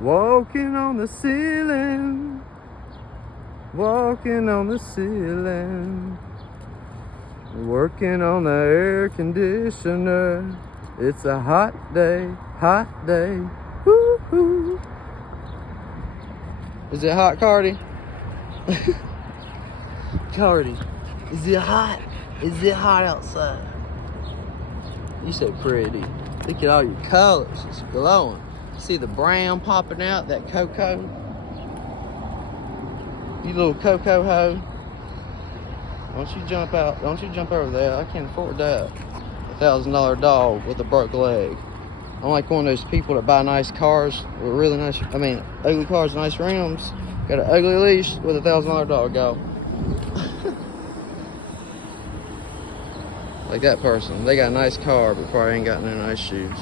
Walking on the ceiling. Walking on the ceiling. Working on the air conditioner. It's a hot day, hot day. Woo-hoo. Is it hot, Cardi? Cardi, is it hot? Is it hot outside? You so pretty. Look at all your colors. It's glowing. See the brown popping out, that cocoa? You little cocoa hoe. Don't you jump out. Don't you jump over there. I can't afford that. $1,000 dog with a broke leg. I'm like one of those people that buy nice cars with really nice, ugly cars, nice rims. Got an ugly leash with a $1,000 dog, go. Like that person. They got a nice car, but probably ain't got no nice shoes.